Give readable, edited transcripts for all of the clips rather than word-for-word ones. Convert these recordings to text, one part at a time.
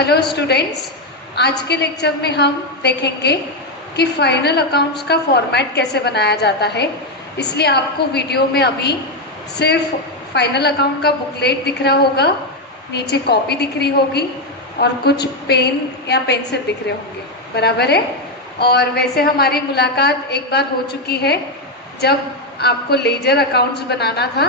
Hello students, आज के lecture में हम देखेंगे कि फाइनल अकाउंट्स का फॉर्मेट कैसे बनाया जाता है। इसलिए आपको वीडियो में अभी सिर्फ फाइनल अकाउंट का बुकलेट दिख रहा होगा, नीचे कॉपी दिख रही होगी और कुछ पेन या पेंसिल दिख रहे होंगे, बराबर है। और वैसे हमारी मुलाकात एक बार हो चुकी है, जब आपको लेजर अकाउंट्स बनाना था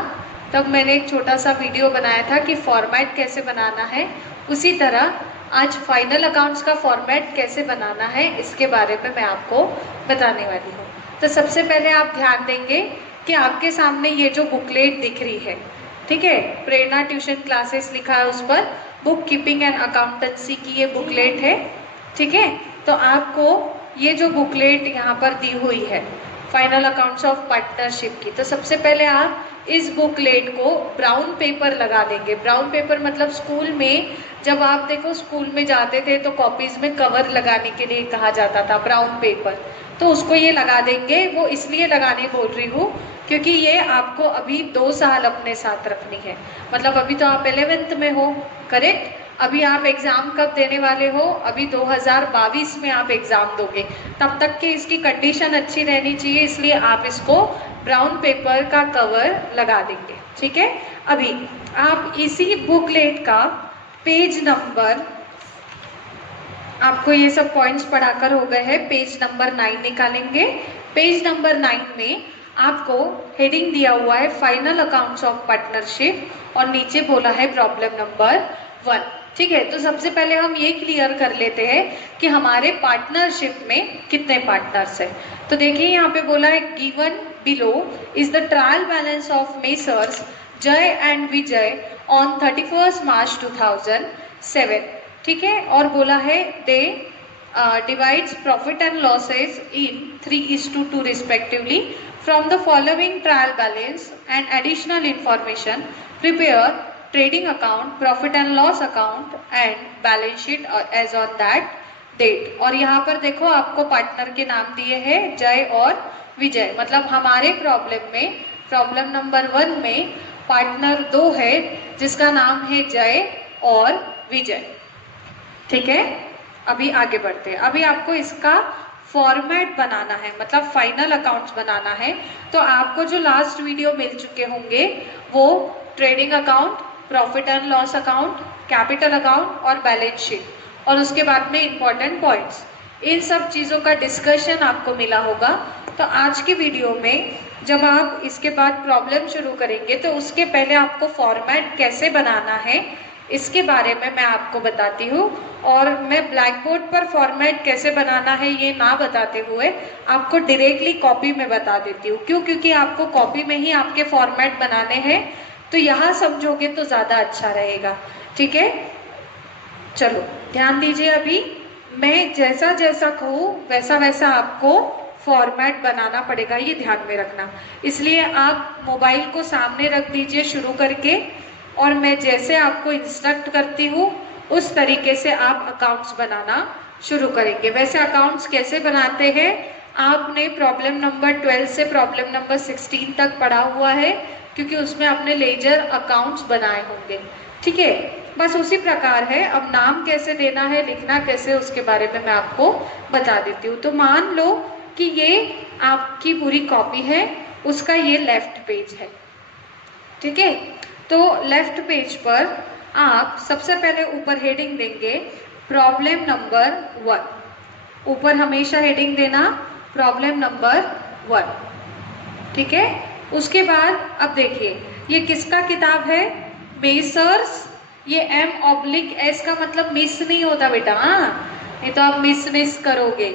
तब मैंने एक छोटा सा वीडियो बनाया था कि फॉर्मेट कैसे बनाना है। उसी तरह आज फाइनल अकाउंट्स का फॉर्मेट कैसे बनाना है इसके बारे में मैं आपको बताने वाली हूँ। तो सबसे पहले आप ध्यान देंगे कि आपके सामने ये जो बुकलेट दिख रही है, ठीक है, प्रेरणा ट्यूशन क्लासेस लिखा है उस पर, बुक कीपिंग एंड अकाउंटेंसी की ये बुकलेट है, ठीक है। तो आपको ये जो बुकलेट यहाँ पर दी हुई है फाइनल अकाउंट्स ऑफ पार्टनरशिप की, तो सबसे पहले आप इस बुकलेट को ब्राउन पेपर लगा देंगे। ब्राउन पेपर मतलब स्कूल में जब आप देखो स्कूल में जाते थे तो कॉपीज में कवर लगाने के लिए कहा जाता था ब्राउन पेपर, तो उसको ये लगा देंगे। वो इसलिए लगाने बोल रही हूँ क्योंकि ये आपको अभी 2 साल अपने साथ रखनी है। मतलब अभी तो आप 11th में हो, करेक्ट। अभी आप एग्जाम कब देने वाले हो? अभी 2022 में आप एग्जाम दोगे, तब तक की इसकी कंडीशन अच्छी रहनी चाहिए, इसलिए आप इसको ब्राउन पेपर का कवर लगा देंगे, ठीक है। अभी आप इसी बुकलेट का पेज नंबर, आपको ये सब पॉइंट्स पढ़ाकर हो गए हैं, पेज नंबर 9 निकालेंगे। पेज नंबर 9 में आपको हेडिंग दिया हुआ है फाइनल अकाउंट्स ऑफ पार्टनरशिप और नीचे बोला है प्रॉब्लम नंबर 1, ठीक है। तो सबसे पहले हम ये क्लियर कर लेते हैं कि हमारे पार्टनरशिप में कितने पार्टनर्स हैं। तो देखिए यहाँ पे बोला है given below is the trial balance of Messrs Jay and Vijay on 31 March 2007, ठीक है। और बोला है they divides profit and losses in 3:2 respectively from the following trial balance and additional information prepare trading account, profit and loss account and balance sheet as on that date. और यहाँ पर देखो आपको पार्टनर के नाम दिए हैं जय और विजय। मतलब हमारे प्रॉब्लम में, प्रॉब्लम नंबर 1 में पार्टनर 2 है जिसका नाम है जय और विजय, ठीक है। अभी आगे बढ़ते हैं। अभी आपको इसका फॉर्मेट बनाना है, मतलब फाइनल अकाउंट्स बनाना है। तो आपको जो लास्ट वीडियो मिल चुके होंगे वो trading account, profit and loss account, capital account और बैलेंस शीट, और उसके बाद में इंपॉर्टेंट पॉइंट्स, इन सब चीज़ों का डिस्कशन आपको मिला होगा। तो आज की वीडियो में जब आप इसके बाद प्रॉब्लम शुरू करेंगे तो उसके पहले आपको फॉर्मेट कैसे बनाना है इसके बारे में मैं आपको बताती हूँ। और मैं ब्लैक बोर्ड पर फॉर्मेट कैसे बनाना है ये ना बताते हुए आपको डायरेक्टली कॉपी में बता देती हूँ। क्यों? क्योंकि आपको कॉपी में ही आपके फॉर्मेट बनाने हैं, तो यहाँ समझोगे तो ज़्यादा अच्छा रहेगा, ठीक है। चलो ध्यान दीजिए, अभी मैं जैसा जैसा कहूँ वैसा वैसा आपको फॉर्मेट बनाना पड़ेगा, ये ध्यान में रखना। इसलिए आप मोबाइल को सामने रख दीजिए शुरू करके, और मैं जैसे आपको इंस्ट्रक्ट करती हूँ उस तरीके से आप अकाउंट्स बनाना शुरू करेंगे। वैसे अकाउंट्स कैसे बनाते हैं आपने प्रॉब्लम नंबर 12 से प्रॉब्लम नंबर 16 तक पढ़ा हुआ है, क्योंकि उसमें आपने लेजर अकाउंट्स बनाए होंगे, ठीक है। बस उसी प्रकार है। अब नाम कैसे देना है, लिखना कैसे, उसके बारे में मैं आपको बता देती हूँ। तो मान लो कि ये आपकी पूरी कॉपी है, उसका ये लेफ्ट पेज है, ठीक है। तो लेफ्ट पेज पर आप सबसे पहले ऊपर हेडिंग देंगे प्रॉब्लम नंबर 1, ऊपर हमेशा हेडिंग देना प्रॉब्लम नंबर 1, ठीक है। उसके बाद अब देखिए ये किसका किताब है, मेसर्स, ये M/S का मतलब मिस नहीं होता बेटा, हाँ, ये तो आप मिस करोगे।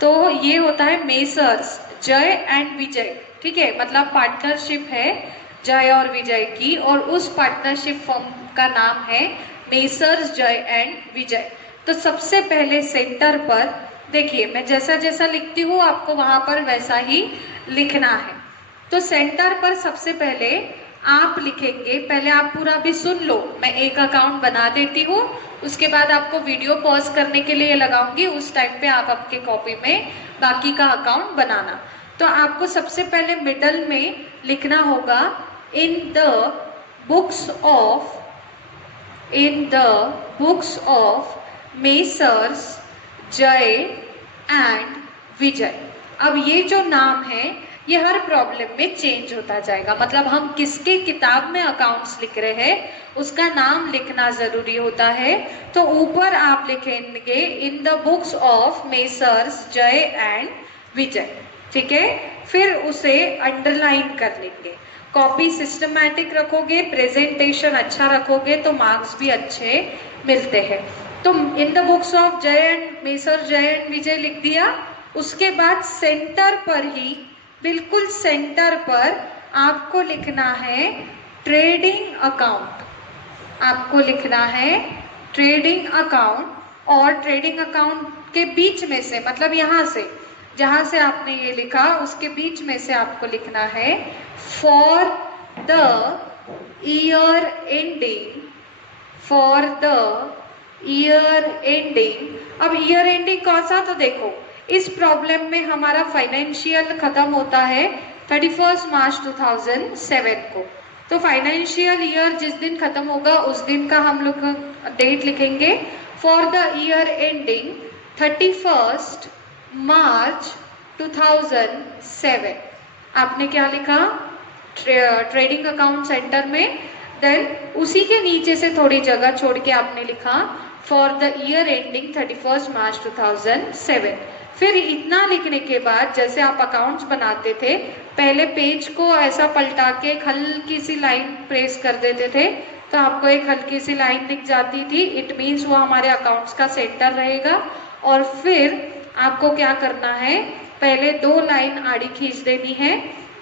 तो ये होता है मेसर्स जय एंड विजय, ठीक है। मतलब पार्टनरशिप है जय और विजय की, और उस पार्टनरशिप फर्म का नाम है मेसर्स जय एंड विजय। तो सबसे पहले सेंटर पर देखिए, मैं जैसा जैसा लिखती हूँ आपको वहां पर वैसा ही लिखना है। तो सेंटर पर सबसे पहले आप लिखेंगे, पहले आप पूरा भी सुन लो, मैं एक अकाउंट बना देती हूँ, उसके बाद आपको वीडियो पॉज करने के लिए लगाऊंगी, उस टाइम पे आप आपके कॉपी में बाकी का अकाउंट बनाना। तो आपको सबसे पहले मिडल में लिखना होगा इन the books of Messrs Jay and विजय। अब ये जो नाम है ये हर प्रॉब्लम में चेंज होता जाएगा, मतलब हम किसके किताब में अकाउंट्स लिख रहे हैं उसका नाम लिखना जरूरी होता है। तो ऊपर आप लिखेंगे इन the books of Messrs Jay and विजय, ठीक है। फिर उसे अंडरलाइन कर लेंगे। कॉपी सिस्टमैटिक रखोगे, प्रेजेंटेशन अच्छा रखोगे तो मार्क्स भी अच्छे मिलते हैं। तो इन द बुक्स ऑफ जय एंड मेसर जय एंड विजय लिख दिया। उसके बाद सेंटर पर ही, बिल्कुल सेंटर पर आपको लिखना है ट्रेडिंग अकाउंट। आपको लिखना है ट्रेडिंग अकाउंट, और ट्रेडिंग अकाउंट के बीच में से, मतलब यहाँ से जहाँ से आपने ये लिखा उसके बीच में से आपको लिखना है for the year ending, for the year ending. अब ईयर एंडिंग कौन सा, तो देखो इस प्रॉब्लम में हमारा फाइनेंशियल खत्म होता है 31 मार्च 2007 को। तो फाइनेंशियल ईयर जिस दिन खत्म होगा उस दिन का हम लोग डेट लिखेंगे। For the year ending 31 March 2007 आपने क्या लिखा, ट्रेडिंग अकाउंट सेंटर में। देन उसी के नीचे से थोड़ी जगह छोड़ के आपने लिखा for the year ending 31 March 2007। फिर इतना लिखने के बाद जैसे आप अकाउंट्स बनाते थे, पहले पेज को ऐसा पलटा के एक हल्की सी लाइन प्रेस कर देते थे तो आपको एक हल्की सी लाइन दिख जाती थी। इट मीन्स वो हमारे अकाउंट्स का सेंटर रहेगा। और फिर आपको क्या करना है, पहले 2 लाइन आड़ी खींच देनी है,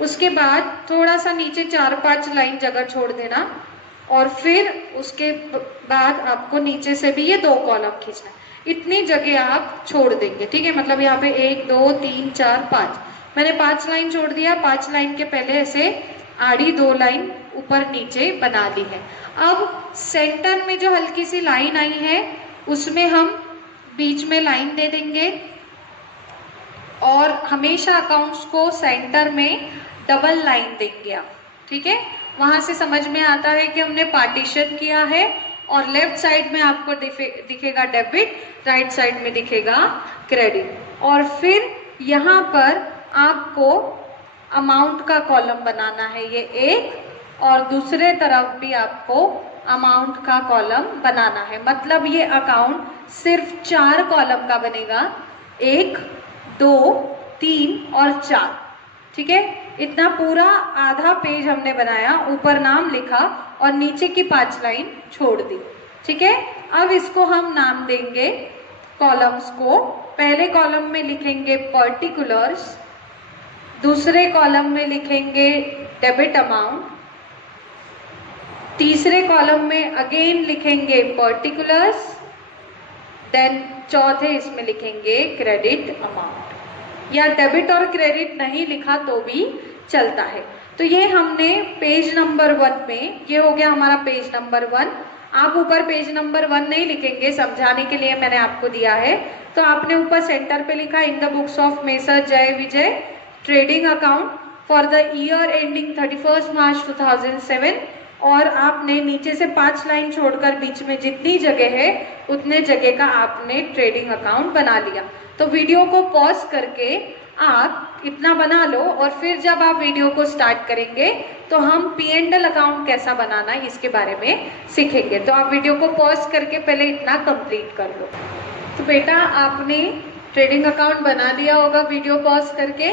उसके बाद थोड़ा सा नीचे 4-5 लाइन जगह छोड़ देना, और फिर उसके बाद आपको नीचे से भी ये 2 कॉलम खींचना। इतनी जगह आप छोड़ देंगे, ठीक है। मतलब यहाँ पे 1 2 3 4 5 मैंने 5 लाइन छोड़ दिया। 5 लाइन के पहले ऐसे आड़ी 2 लाइन ऊपर नीचे बना ली है। अब सेंटर में जो हल्की सी लाइन आई है उसमें हम बीच में लाइन दे देंगे, और हमेशा अकाउंट्स को सेंटर में डबल लाइन देंगे आप, ठीक है। वहां से समझ में आता है कि हमने पार्टीशन किया है, और लेफ्ट साइड में आपको दिखेगा डेबिट, राइट साइड में दिखेगा क्रेडिट। और फिर यहाँ पर आपको अमाउंट का कॉलम बनाना है ये एक, और दूसरे तरफ भी आपको अमाउंट का कॉलम बनाना है। मतलब ये अकाउंट सिर्फ 4 कॉलम का बनेगा, 1 2 3 और 4, ठीक है। इतना पूरा आधा पेज हमने बनाया, ऊपर नाम लिखा और नीचे की 5 लाइन छोड़ दी, ठीक है। अब इसको हम नाम देंगे कॉलम्स को। पहले कॉलम में लिखेंगे पर्टिकुलर्स, दूसरे कॉलम में लिखेंगे डेबिट अमाउंट, तीसरे कॉलम में अगेन लिखेंगे पर्टिकुलर्स, देन चौथे इसमें लिखेंगे क्रेडिट अमाउंट। या डेबिट और क्रेडिट नहीं लिखा तो भी चलता है। तो ये हमने पेज नंबर 1 में, ये हो गया हमारा पेज नंबर 1। आप ऊपर पेज नंबर 1 नहीं लिखेंगे, समझाने के लिए मैंने आपको दिया है। तो आपने ऊपर सेंटर पे लिखा in the books of messrs Jay Vijay trading account for the year ending 31 March 2007, और आपने नीचे से 5 लाइन छोड़कर बीच में जितनी जगह है उतने जगह का आपने ट्रेडिंग अकाउंट बना लिया। तो वीडियो को पॉज करके आप इतना बना लो, और फिर जब आप वीडियो को स्टार्ट करेंगे तो हम P&L अकाउंट कैसा बनाना है इसके बारे में सीखेंगे। तो आप वीडियो को पॉज करके पहले इतना कंप्लीट कर लो। तो बेटा आपने ट्रेडिंग अकाउंट बना लिया होगा वीडियो पॉज करके।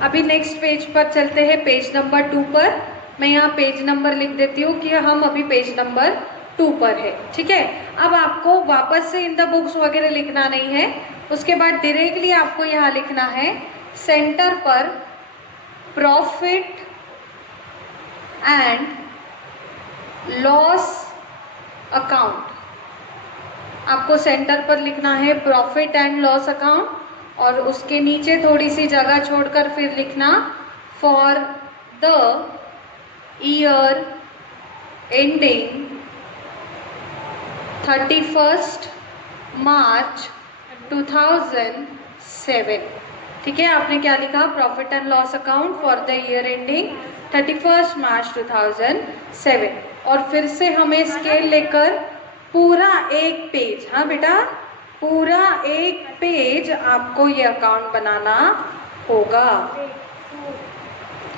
अभी नेक्स्ट पेज पर चलते हैं, पेज नंबर 2 पर। मैं यहाँ पेज नंबर लिख देती हूँ कि हम अभी पेज नंबर 2 पर है, ठीक है। अब आपको वापस से इन द बुक्स वगैरह लिखना नहीं है, उसके बाद डायरेक्टली आपको यहाँ लिखना है सेंटर पर प्रॉफिट एंड लॉस अकाउंट। आपको सेंटर पर लिखना है प्रॉफिट एंड लॉस अकाउंट, और उसके नीचे थोड़ी सी जगह छोड़कर फिर लिखना for the year ending 31 March 2007, ठीक है। आपने क्या लिखा, profit and loss account for the year ending 31 March 2007। और फिर से हमें स्केल लेकर पूरा एक पेज, हाँ बेटा पूरा एक पेज आपको ये अकाउंट बनाना होगा।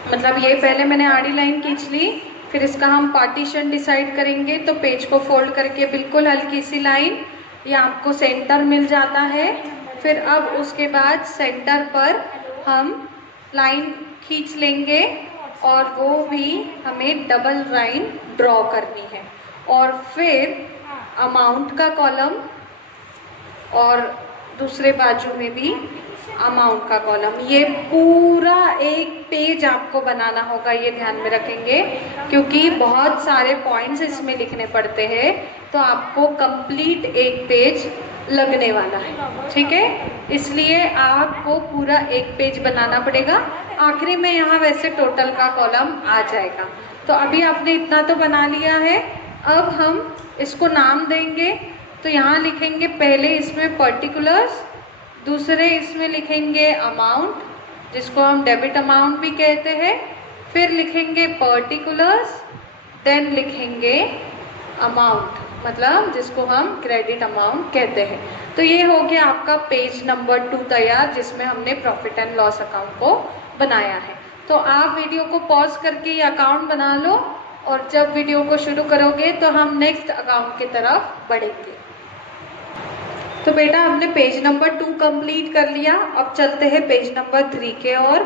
मतलब ये पहले मैंने आड़ी लाइन खींच ली, फिर इसका हम पार्टीशन डिसाइड करेंगे। तो पेज को फोल्ड करके बिल्कुल हल्की सी लाइन, ये आपको सेंटर मिल जाता है। फिर अब उसके बाद सेंटर पर हम लाइन खींच लेंगे और वो भी हमें डबल लाइन ड्रॉ करनी है। और फिर अमाउंट का कॉलम और दूसरे बाजू में भी अमाउंट का कॉलम, ये पूरा एक पेज आपको बनाना होगा। ये ध्यान में रखेंगे क्योंकि बहुत सारे पॉइंट्स इसमें लिखने पड़ते हैं, तो आपको कंप्लीट एक पेज लगने वाला है, ठीक है। इसलिए आपको पूरा एक पेज बनाना पड़ेगा। आखिरी में यहाँ वैसे टोटल का कॉलम आ जाएगा। तो अभी आपने इतना तो बना लिया है। अब हम इसको नाम देंगे। तो यहाँ लिखेंगे पहले इसमें पर्टिकुलर्स, दूसरे इसमें लिखेंगे अमाउंट जिसको हम डेबिट अमाउंट भी कहते हैं, फिर लिखेंगे पर्टिकुलर्स, देन लिखेंगे अमाउंट मतलब जिसको हम क्रेडिट अमाउंट कहते हैं। तो ये हो गया आपका पेज नंबर 2 तैयार, जिसमें हमने प्रॉफिट एंड लॉस अकाउंट को बनाया है। तो आप वीडियो को पॉज करके ये अकाउंट बना लो और जब वीडियो को शुरू करोगे तो हम नेक्स्ट अकाउंट की तरफ बढ़ेंगे। तो बेटा हमने पेज नंबर 2 कंप्लीट कर लिया। अब चलते हैं पेज नंबर 3 के ओर।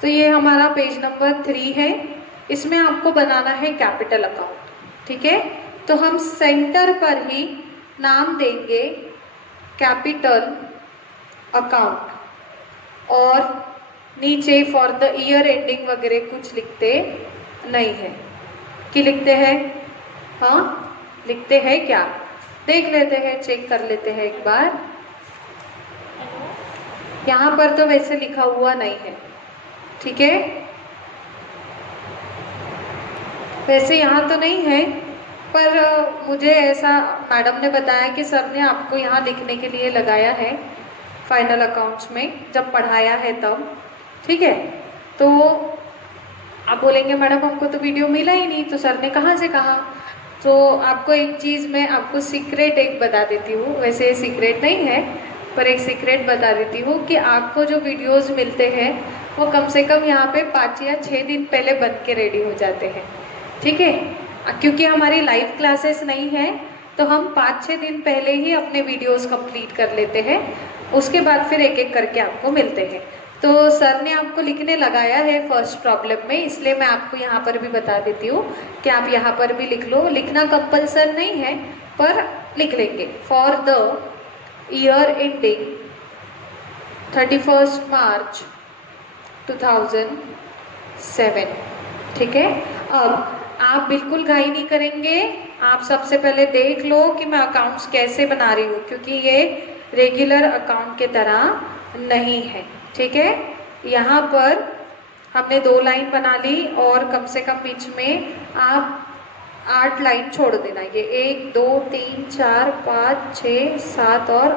तो ये हमारा पेज नंबर 3 है। इसमें आपको बनाना है कैपिटल अकाउंट, ठीक है। तो हम सेंटर पर ही नाम देंगे कैपिटल अकाउंट और नीचे फॉर द ईयर एंडिंग वगैरह कुछ लिखते नहीं है। कि लिखते हैं? हाँ लिखते हैं क्या? देख लेते हैं, चेक कर लेते हैं एक बार। यहाँ पर तो वैसे लिखा हुआ नहीं है, ठीक है। वैसे यहाँ तो नहीं है, पर मुझे ऐसा मैडम ने बताया कि सर ने आपको यहाँ लिखने के लिए लगाया है फाइनल अकाउंट्स में, जब पढ़ाया है तब, ठीक है। तो आप बोलेंगे मैडम हमको तो वीडियो मिला ही नहीं, तो सर ने कहाँ से कहा? तो आपको एक चीज़ मैं आपको सीक्रेट एक बता देती हूँ। वैसे सीक्रेट नहीं है, पर एक सीक्रेट बता देती हूँ कि आपको जो वीडियोस मिलते हैं वो कम से कम यहाँ पे 5 या 6 दिन पहले बन के रेडी हो जाते हैं, ठीक है। क्योंकि हमारी लाइव क्लासेस नहीं है तो हम 5-6 दिन पहले ही अपने वीडियोस कंप्लीट कर लेते हैं, उसके बाद फिर एक एक करके आपको मिलते हैं। तो सर ने आपको लिखने लगाया है फर्स्ट प्रॉब्लम में, इसलिए मैं आपको यहाँ पर भी बता देती हूँ कि आप यहाँ पर भी लिख लो। लिखना कंपल्सर नहीं है पर लिख लेंगे। For the year ending 31 March 2007, ठीक है। अब आप बिल्कुल घाई नहीं करेंगे, आप सबसे पहले देख लो कि मैं अकाउंट्स कैसे बना रही हूँ, क्योंकि ये रेगुलर अकाउंट के तरह नहीं है, ठीक है। यहाँ पर हमने 2 लाइन बना ली और कम से कम बीच में आप 8 लाइन छोड़ देना। ये 1 2 3 4 5 6 7 और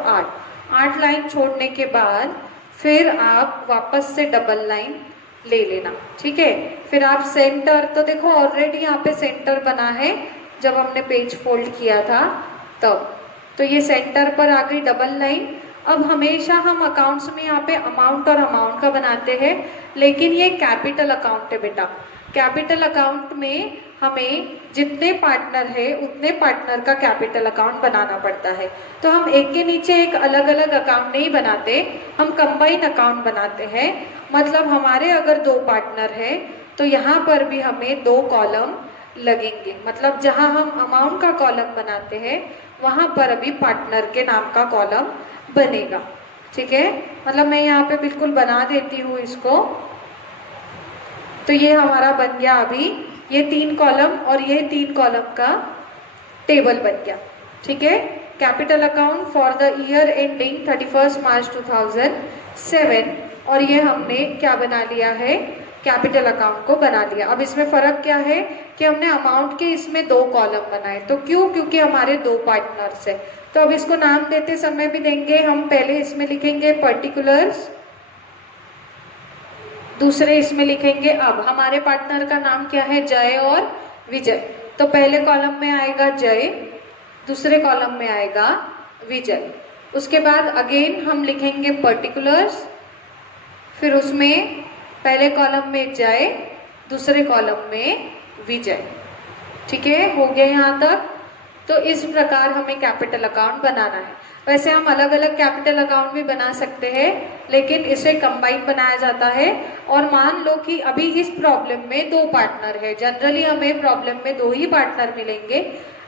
8 लाइन छोड़ने के बाद फिर आप वापस से डबल लाइन ले लेना, ठीक है। फिर आप सेंटर, तो देखो ऑलरेडी यहाँ पे सेंटर बना है जब हमने पेज फोल्ड किया था तब, तो ये सेंटर पर आ गई डबल लाइन। अब हमेशा हम अकाउंट्स में यहाँ पे अमाउंट और अमाउंट का बनाते हैं, लेकिन ये कैपिटल अकाउंट है बेटा। कैपिटल अकाउंट में हमें जितने पार्टनर है उतने पार्टनर का कैपिटल अकाउंट बनाना पड़ता है। तो हम एक के नीचे एक अलग अलग अकाउंट नहीं बनाते, हम कंबाइन अकाउंट बनाते हैं। मतलब हमारे अगर 2 पार्टनर है तो यहाँ पर भी हमें 2 कॉलम लगेंगे। मतलब जहाँ हम अमाउंट का कॉलम बनाते हैं वहाँ पर अभी पार्टनर के नाम का कॉलम बनेगा, ठीक है। मतलब मैं यहाँ पे बिल्कुल बना देती हूँ इसको। तो ये हमारा बन गया अभी ये 3 कॉलम और ये 3 कॉलम का टेबल बन गया, ठीक है। Capital account for the year ending 31 March 2007, और ये हमने क्या बना लिया है, कैपिटल अकाउंट को बना लिया। अब इसमें फ़र्क क्या है कि हमने अमाउंट के इसमें 2 कॉलम बनाए। तो क्यों? क्योंकि हमारे 2 पार्टनर्स है। तो अब इसको नाम देते समय भी देंगे हम, पहले इसमें लिखेंगे पर्टिकुलर्स, दूसरे इसमें लिखेंगे। अब हमारे पार्टनर का नाम क्या है? जय और विजय। तो पहले कॉलम में आएगा जय, दूसरे कॉलम में आएगा विजय। उसके बाद अगेन हम लिखेंगे पर्टिकुलर्स, फिर उसमें पहले कॉलम में जय, दूसरे कॉलम में विजय। ठीक है, हो गया यहाँ तक। तो इस प्रकार हमें कैपिटल अकाउंट बनाना है। वैसे हम अलग अलग कैपिटल अकाउंट भी बना सकते हैं, लेकिन इसे कंबाइन बनाया जाता है। और मान लो कि अभी इस प्रॉब्लम में 2 पार्टनर है, जनरली हमें प्रॉब्लम में 2 ही पार्टनर मिलेंगे,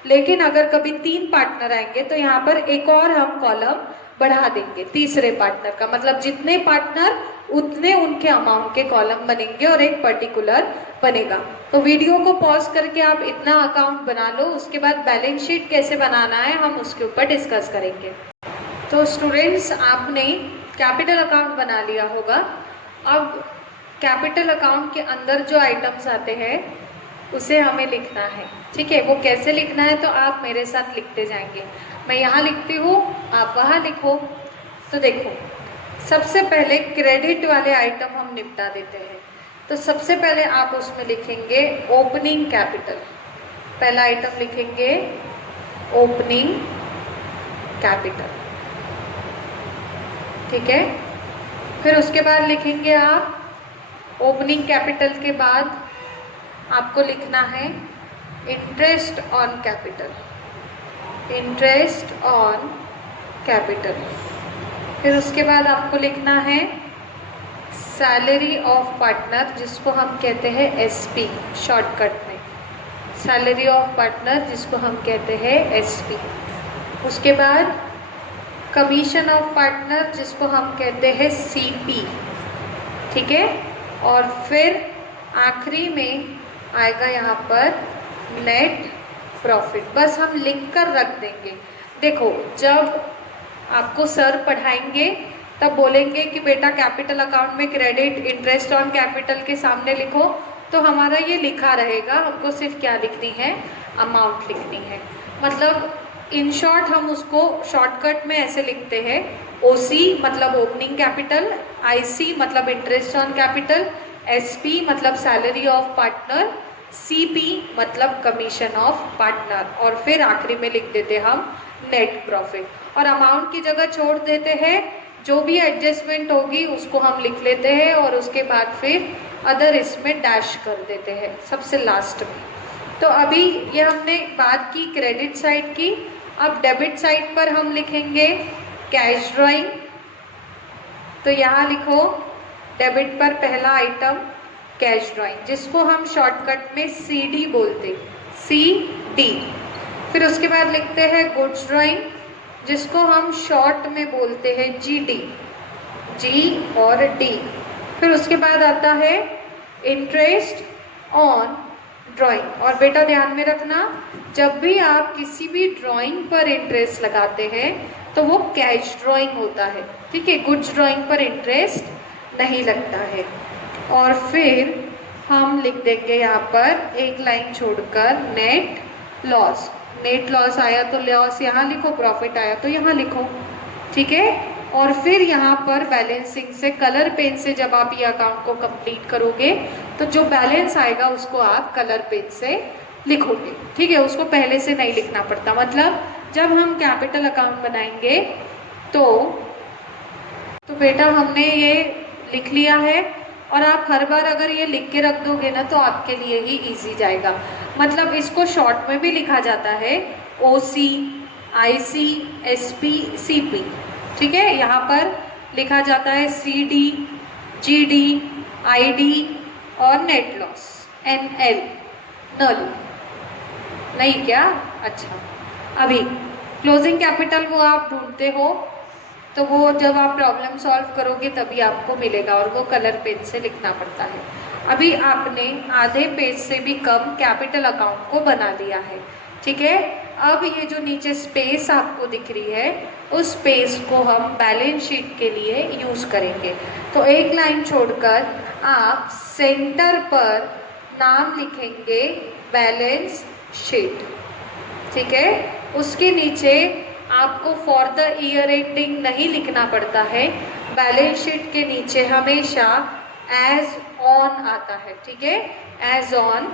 लेकिन अगर कभी 3 पार्टनर आएंगे तो यहाँ पर एक और हम कॉलम बढ़ा देंगे तीसरे पार्टनर का, मतलब जितने पार्टनर उतने उनके अमाउंट के कॉलम बनेंगे और एक पर्टिकुलर बनेगा। तो वीडियो को पॉज करके आप इतना अकाउंट बना लो, उसके बाद बैलेंस शीट कैसे बनाना है हम उसके ऊपर डिस्कस करेंगे। तो स्टूडेंट्स, आपने कैपिटल अकाउंट बना लिया होगा। अब कैपिटल अकाउंट के अंदर जो आइटम्स आते हैं उसे हमें लिखना है। ठीक है, वो कैसे लिखना है तो आप मेरे साथ लिखते जाएंगे। मैं यहाँ लिखती हूँ, आप वहाँ लिखो। तो देखो, सबसे पहले क्रेडिट वाले आइटम हम निपटा देते हैं। तो सबसे पहले आप उसमें लिखेंगे ओपनिंग कैपिटल। पहला आइटम लिखेंगे ओपनिंग कैपिटल। ठीक है, फिर उसके बाद लिखेंगे आप ओपनिंग कैपिटल के बाद आपको लिखना है interest on capital, interest on capital. फिर उसके बाद आपको लिखना है सैलरी ऑफ पार्टनर, जिसको हम कहते हैं एसपी शॉर्टकट में, सैलरी ऑफ पार्टनर जिसको हम कहते हैं एसपी। उसके बाद कमीशन ऑफ पार्टनर जिसको हम कहते हैं सीपी। ठीक है, और फिर आखिरी में आएगा यहाँ पर नेट प्रॉफिट। बस हम लिख कर रख देंगे। देखो, जब आपको सर पढ़ाएंगे तब बोलेंगे कि बेटा कैपिटल अकाउंट में क्रेडिट इंटरेस्ट ऑन कैपिटल के सामने लिखो, तो हमारा ये लिखा रहेगा। हमको सिर्फ क्या लिखनी है, अमाउंट लिखनी है। मतलब इन शॉर्ट हम उसको शॉर्टकट में ऐसे लिखते हैं, ओसी मतलब ओपनिंग कैपिटल, आईसी मतलब इंटरेस्ट ऑन कैपिटल, एसपी मतलब सैलरी ऑफ पार्टनर, सीपी मतलब कमीशन ऑफ पार्टनर, और फिर आखिरी में लिख देते हम नेट प्रॉफिट। और अमाउंट की जगह छोड़ देते हैं, जो भी एडजस्टमेंट होगी उसको हम लिख लेते हैं, और उसके बाद फिर अदर इसमें डैश कर देते हैं सबसे लास्ट में। तो अभी ये हमने बात की क्रेडिट साइड की। अब डेबिट साइड पर हम लिखेंगे कैश ड्राइंग। तो यहाँ लिखो डेबिट पर पहला आइटम कैश ड्राइंग, जिसको हम शॉर्टकट में सीडी बोलते, सीडी। फिर उसके बाद लिखते हैं गुड्स ड्राइंग, जिसको हम शॉर्ट में बोलते हैं जीडी, जी और डी। फिर उसके बाद आता है इंटरेस्ट ऑन ड्राइंग। और बेटा ध्यान में रखना, जब भी आप किसी भी ड्राइंग पर इंटरेस्ट लगाते हैं तो वो कैश ड्राइंग होता है। ठीक है, गुड्स ड्राइंग पर इंटरेस्ट नहीं लगता है। और फिर हम लिख देंगे यहाँ पर एक लाइन छोड़कर नेट लॉस। नेट लॉस आया तो लॉस यहाँ लिखो, प्रॉफिट आया तो यहाँ लिखो। ठीक है, और फिर यहाँ पर बैलेंसिंग से कलर पेन से जब आप ये अकाउंट को कंप्लीट करोगे तो जो बैलेंस आएगा उसको आप कलर पेन से लिखोगे। ठीक है, उसको पहले से नहीं लिखना पड़ता। मतलब जब हम कैपिटल अकाउंट बनाएंगे तो बेटा हमने ये लिख लिया है, और आप हर बार अगर ये लिख के रख दोगे ना तो आपके लिए ही इजी जाएगा। मतलब इसको शॉर्ट में भी लिखा जाता है ओसी, आईसी, एसपी, सीपी। ठीक है, यहाँ पर लिखा जाता है सीडी, जीडी, आईडी और नेट लॉस, एनएल, नल नहीं क्या? अच्छा, अभी क्लोजिंग कैपिटल वो आप ढूंढते हो, तो वो जब आप प्रॉब्लम सॉल्व करोगे तभी आपको मिलेगा, और वो कलर पेन से लिखना पड़ता है। अभी आपने आधे पेज से भी कम कैपिटल अकाउंट को बना लिया है। ठीक है, अब ये जो नीचे स्पेस आपको दिख रही है उस स्पेस को हम बैलेंस शीट के लिए यूज करेंगे। तो एक लाइन छोड़कर आप सेंटर पर नाम लिखेंगे बैलेंस शीट। ठीक है, उसके नीचे आपको फॉर द ईयर एंडिंग नहीं लिखना पड़ता है। बैलेंस शीट के नीचे हमेशा एज ऑन आता है। ठीक है, एज ऑन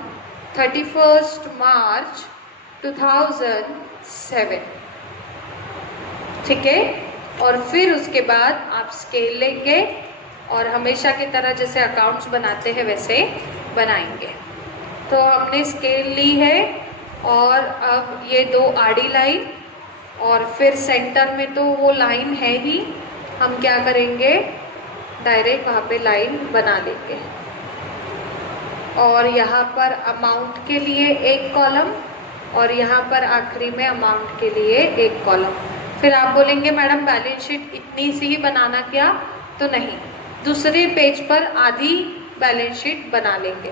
31 मार्च 2007। ठीक है। और फिर उसके बाद आप स्केल लेंगे और हमेशा की तरह जैसे अकाउंट्स बनाते हैं वैसे बनाएंगे। तो हमने स्केल ली है और अब ये 2 आड़ी लाइन और फिर सेंटर में तो वो लाइन है ही, हम क्या करेंगे डायरेक्ट वहाँ पे लाइन बना लेंगे और यहाँ पर अमाउंट के लिए एक कॉलम और यहाँ पर आखिरी में अमाउंट के लिए एक कॉलम। फिर आप बोलेंगे मैडम बैलेंस शीट इतनी सी ही बनाना क्या, तो नहीं, दूसरे पेज पर आधी बैलेंस शीट बना लेंगे।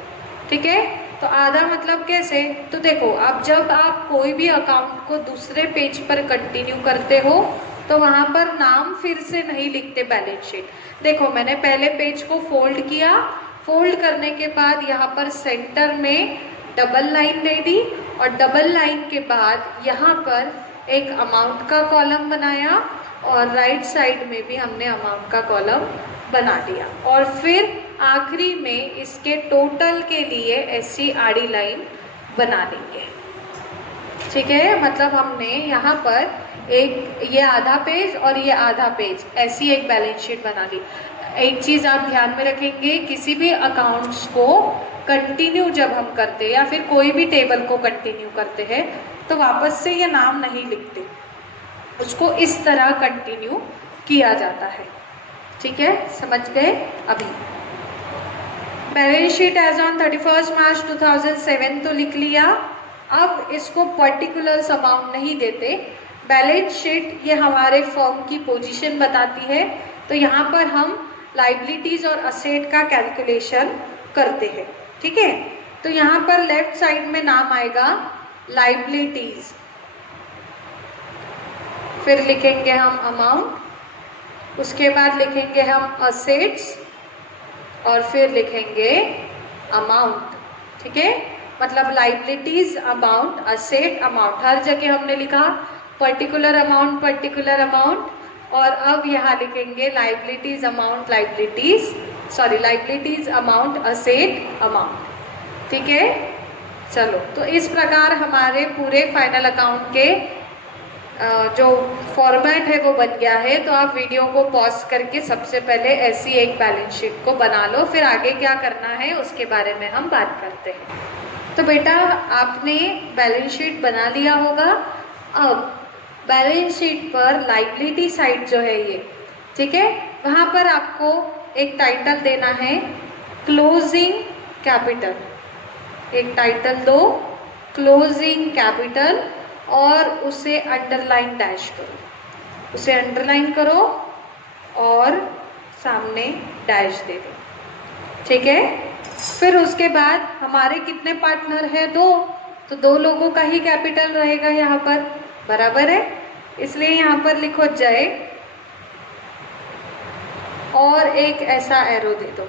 ठीक है, तो आधा मतलब कैसे, तो देखो अब जब आप कोई भी अकाउंट को दूसरे पेज पर कंटिन्यू करते हो तो वहाँ पर नाम फिर से नहीं लिखते बैलेंस शीट। देखो मैंने पहले पेज को फोल्ड किया, फोल्ड करने के बाद यहाँ पर सेंटर में डबल लाइन दे दी और डबल लाइन के बाद यहाँ पर एक अमाउंट का कॉलम बनाया और राइट साइड में भी हमने अमाउंट का कॉलम बना दिया और फिर आखिरी में इसके टोटल के लिए ऐसी आड़ी लाइन बना देंगे। ठीक है, मतलब हमने यहाँ पर एक ये आधा पेज और ये आधा पेज ऐसी एक बैलेंस शीट बना ली। एक चीज़ आप ध्यान में रखेंगे, किसी भी अकाउंट्स को कंटिन्यू जब हम करते हैं या फिर कोई भी टेबल को कंटिन्यू करते हैं तो वापस से ये नाम नहीं लिखते, उसको इस तरह कंटिन्यू किया जाता है। ठीक है, समझ गए। अभी balance sheet as on 31 March 2007 तो लिख लिया। अब इसको पर्टिकुलर अमाउंट नहीं देते, बैलेंस शीट ये हमारे फर्म की पोजीशन बताती है, तो यहाँ पर हम लाइबिलिटीज और असेट का कैलकुलेशन करते हैं। ठीक है, तो यहाँ पर लेफ्ट साइड में नाम आएगा लाइबिलिटीज, फिर लिखेंगे हम अमाउंट, उसके बाद लिखेंगे हम असेट्स और फिर लिखेंगे अमाउंट। ठीक है, मतलब लाइबिलिटीज अमाउंट असेट अमाउंट, हर जगह हमने लिखा पर्टिकुलर अमाउंट और अब यहाँ लिखेंगे liabilities amount liabilities amount asset amount. ठीक है, चलो तो इस प्रकार हमारे पूरे फाइनल अकाउंट के जो फॉर्मेट है वो बन गया है। तो आप वीडियो को पॉज करके सबसे पहले ऐसी एक बैलेंस शीट को बना लो, फिर आगे क्या करना है उसके बारे में हम बात करते हैं। तो बेटा आपने बैलेंस शीट बना लिया होगा। अब बैलेंस शीट पर लाइबिलिटी साइड जो है ये, ठीक है, वहाँ पर आपको एक टाइटल देना है क्लोजिंग कैपिटल, एक टाइटल दो क्लोजिंग कैपिटल और उसे अंडरलाइन डैश करो, उसे अंडरलाइन करो और सामने डैश दे दो। ठीक है, फिर उसके बाद हमारे कितने पार्टनर हैं, 2, तो 2 लोगों का ही कैपिटल रहेगा यहाँ पर, बराबर है, इसलिए यहाँ पर लिखो जय और एक ऐसा एरो दे दो।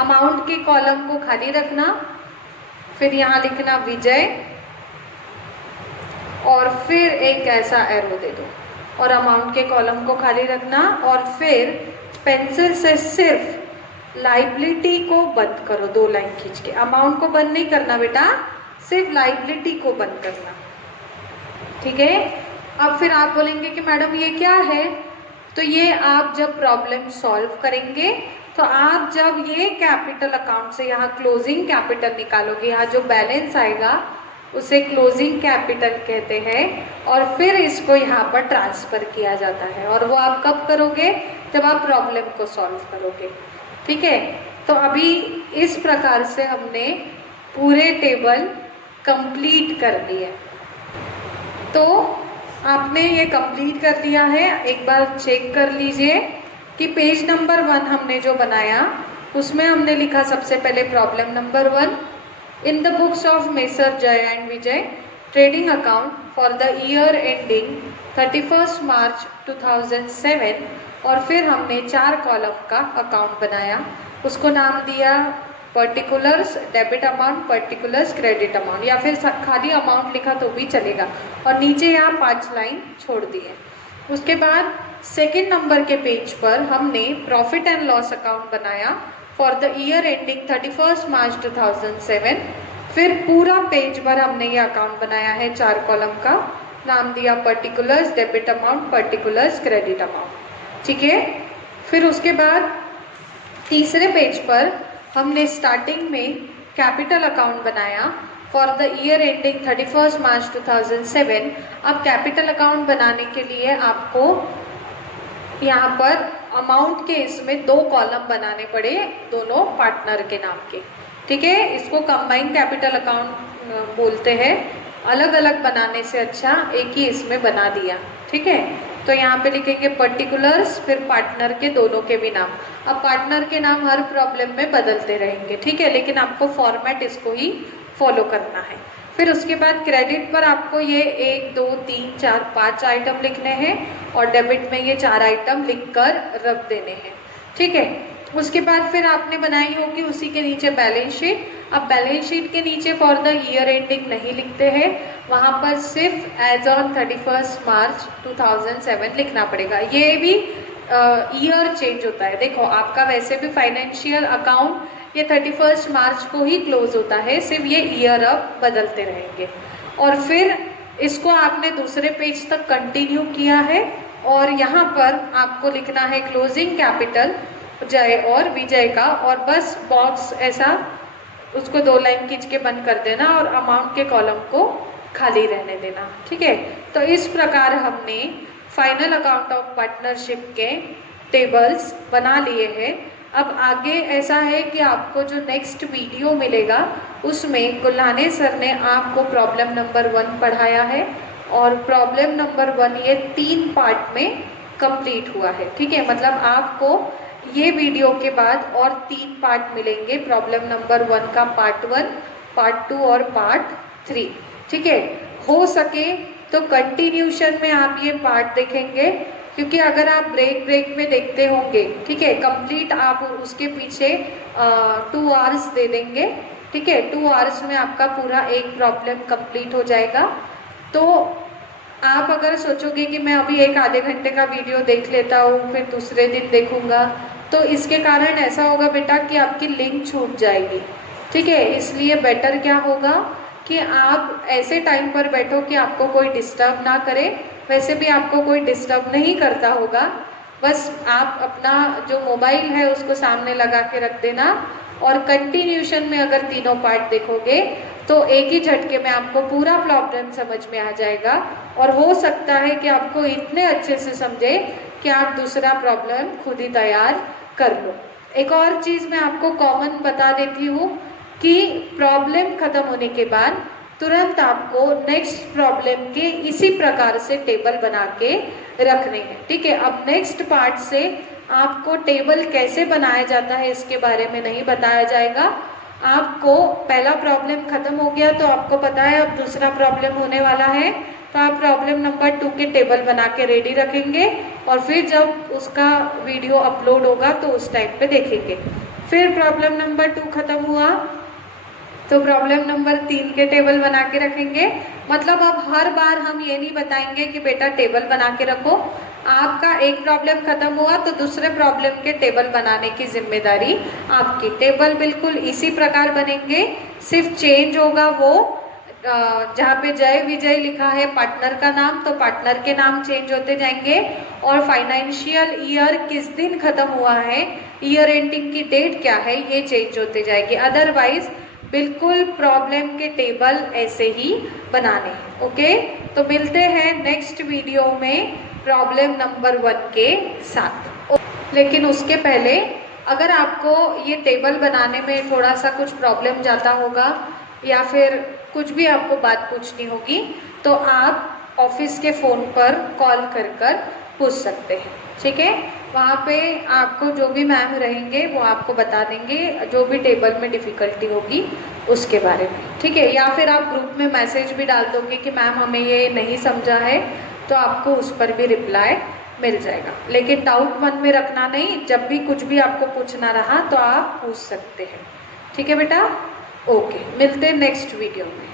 अमाउंट के कॉलम को खाली रखना, फिर यहाँ लिखना विजय और फिर एक ऐसा एरो दे दो और अमाउंट के कॉलम को खाली रखना और फिर पेंसिल से सिर्फ लाइबिलिटी को बंद करो, 2 लाइन खींच के। अमाउंट को बंद नहीं करना बेटा, सिर्फ लाइबिलिटी को बंद करना। ठीक है, अब फिर आप बोलेंगे कि मैडम ये क्या है, तो ये आप जब प्रॉब्लम सॉल्व करेंगे तो आप जब ये कैपिटल अकाउंट से यहाँ क्लोजिंग कैपिटल निकालोगे, यहाँ जो बैलेंस आएगा उसे क्लोजिंग कैपिटल कहते हैं और फिर इसको यहाँ पर ट्रांसफर किया जाता है और वो आप कब करोगे, जब आप प्रॉब्लम को सॉल्व करोगे। ठीक है, तो अभी इस प्रकार से हमने पूरे टेबल कंप्लीट कर दिए। तो आपने ये कंप्लीट कर दिया है, एक बार चेक कर लीजिए कि पेज नंबर 1 हमने जो बनाया उसमें हमने लिखा सबसे पहले problem number 1, in the books of Messr Jay and Vijay trading account for the year ending 31st March 2007 और फिर हमने 4 कॉलम का अकाउंट बनाया, उसको नाम दिया particulars debit amount, particulars credit amount, या फिर खाली अमाउंट लिखा तो भी चलेगा और नीचे यहाँ 5 लाइन छोड़ दिए। उसके बाद सेकेंड नंबर के पेज पर हमने प्रॉफिट एंड लॉस अकाउंट बनाया for the year ending 31st मार्च 2007। फिर पूरा पेज पर हमने ये अकाउंट बनाया है 4 कॉलम का नाम दिया particulars, debit amount, particulars, credit amount. ठीक है, फिर उसके बाद तीसरे पेज पर हमने स्टार्टिंग में कैपिटल अकाउंट बनाया for the year ending 31 March 2007। अब कैपिटल अकाउंट बनाने के लिए आपको यहाँ पर अमाउंट के इसमें 2 कॉलम बनाने पड़े दोनों पार्टनर के नाम के। ठीक है, इसको कंबाइंड कैपिटल अकाउंट बोलते हैं। अलग अलग बनाने से अच्छा एक ही इसमें बना दिया। ठीक है, तो यहाँ पे लिखेंगे पर्टिकुलर्स, फिर पार्टनर के दोनों के भी नाम। अब पार्टनर के नाम हर प्रॉब्लम में बदलते रहेंगे। ठीक है, लेकिन आपको फॉर्मेट इसको ही फॉलो करना है। फिर उसके बाद क्रेडिट पर आपको ये 1 2 3 4 5 आइटम लिखने हैं और डेबिट में ये 4 आइटम लिखकर रख देने हैं। ठीक है, उसके बाद फिर आपने बनाई होगी उसी के नीचे बैलेंस शीट। अब बैलेंस शीट के नीचे फॉर द ईयर एंडिंग नहीं लिखते हैं, वहाँ पर सिर्फ एज ऑन 31 मार्च 2007 लिखना पड़ेगा। ये भी ईयर चेंज होता है। देखो, आपका वैसे भी फाइनेंशियल अकाउंट ये 31 मार्च को ही क्लोज होता है, सिर्फ ये ईयर अब बदलते रहेंगे। और फिर इसको आपने दूसरे पेज तक कंटिन्यू किया है और यहाँ पर आपको लिखना है क्लोजिंग कैपिटल जय और विजय का, और बस बॉक्स ऐसा उसको 2 लाइन खींच के बंद कर देना और अमाउंट के कॉलम को खाली रहने देना। ठीक है, तो इस प्रकार हमने फाइनल अकाउंट ऑफ पार्टनरशिप के टेबल्स बना लिए हैं। अब आगे ऐसा है कि आपको जो नेक्स्ट वीडियो मिलेगा उसमें गुल्हाने सर ने आपको प्रॉब्लम नंबर 1 पढ़ाया है और प्रॉब्लम नंबर 1 ये 3 पार्ट में कंप्लीट हुआ है। ठीक है, मतलब आपको ये वीडियो के बाद और 3 पार्ट मिलेंगे। प्रॉब्लम नंबर 1 का पार्ट 1, पार्ट 2 और पार्ट 3। ठीक है, हो सके तो कंटिन्यूशन में आप ये पार्ट देखेंगे, क्योंकि अगर आप ब्रेक में देखते होंगे, ठीक है, कंप्लीट आप उसके पीछे 2 आवर्स दे देंगे। ठीक है, 2 आवर्स में आपका पूरा एक प्रॉब्लम कंप्लीट हो जाएगा। तो आप अगर सोचोगे कि मैं अभी 1 आधे घंटे का वीडियो देख लेता हूँ फिर दूसरे दिन देखूंगा, तो इसके कारण ऐसा होगा बेटा कि आपकी लिंक छूट जाएगी। ठीक है, इसलिए बेटर क्या होगा कि आप ऐसे टाइम पर बैठो कि आपको कोई डिस्टर्ब ना करे। वैसे भी आपको कोई डिस्टर्ब नहीं करता होगा, बस आप अपना जो मोबाइल है उसको सामने लगा के रख देना और कंटिन्यूशन में अगर तीनों पार्ट देखोगे तो एक ही झटके में आपको पूरा प्रॉब्लम समझ में आ जाएगा और हो सकता है कि आपको इतने अच्छे से समझे कि आप दूसरा प्रॉब्लम खुद ही तैयार कर लो। एक और चीज़ मैं आपको कॉमन बता देती हूँ कि प्रॉब्लम खत्म होने के बाद तुरंत आपको नेक्स्ट प्रॉब्लम के इसी प्रकार से टेबल बना के रखने हैं। ठीक है, अब नेक्स्ट पार्ट से आपको टेबल कैसे बनाया जाता है इसके बारे में नहीं बताया जाएगा। आपको पहला प्रॉब्लम खत्म हो गया तो आपको पता है अब दूसरा प्रॉब्लम होने वाला है, तो आप प्रॉब्लम नंबर 2 के टेबल बना के रेडी रखेंगे और फिर जब उसका वीडियो अपलोड होगा तो उस टाइम पे देखेंगे। फिर प्रॉब्लम नंबर 2 खत्म हुआ तो प्रॉब्लम नंबर 3 के टेबल बना के रखेंगे। मतलब अब हर बार हम ये नहीं बताएंगे कि बेटा टेबल बना के रखो। आपका एक प्रॉब्लम खत्म हुआ तो दूसरे प्रॉब्लम के टेबल बनाने की जिम्मेदारी आपकी। टेबल बिल्कुल इसी प्रकार बनेंगे, सिर्फ चेंज होगा वो जहाँ पे जय विजय लिखा है पार्टनर का नाम, तो पार्टनर के नाम चेंज होते जाएंगे और फाइनेंशियल ईयर किस दिन खत्म हुआ है, ईयर एंडिंग की डेट क्या है, ये चेंज होते जाएगी। अदरवाइज बिल्कुल प्रॉब्लम के टेबल ऐसे ही बनाने हैं। ओके, तो मिलते हैं नेक्स्ट वीडियो में प्रॉब्लम नंबर 1 के साथ। लेकिन उसके पहले अगर आपको ये टेबल बनाने में थोड़ा सा कुछ प्रॉब्लम जाता होगा या फिर कुछ भी आपको बात पूछनी होगी तो आप ऑफिस के फ़ोन पर कॉल कर पूछ सकते हैं। ठीक है, वहाँ पे आपको जो भी मैम रहेंगे वो आपको बता देंगे जो भी टेबल में डिफ़िकल्टी होगी उसके बारे में। ठीक है, या फिर आप ग्रुप में मैसेज भी डाल दोगे कि मैम हमें ये नहीं समझा है, तो आपको उस पर भी रिप्लाई मिल जाएगा। लेकिन डाउट मन में रखना नहीं, जब भी कुछ भी आपको पूछना रहा तो आप पूछ सकते हैं। ठीक है बेटा, ओके, मिलते हैं नेक्स्ट वीडियो में।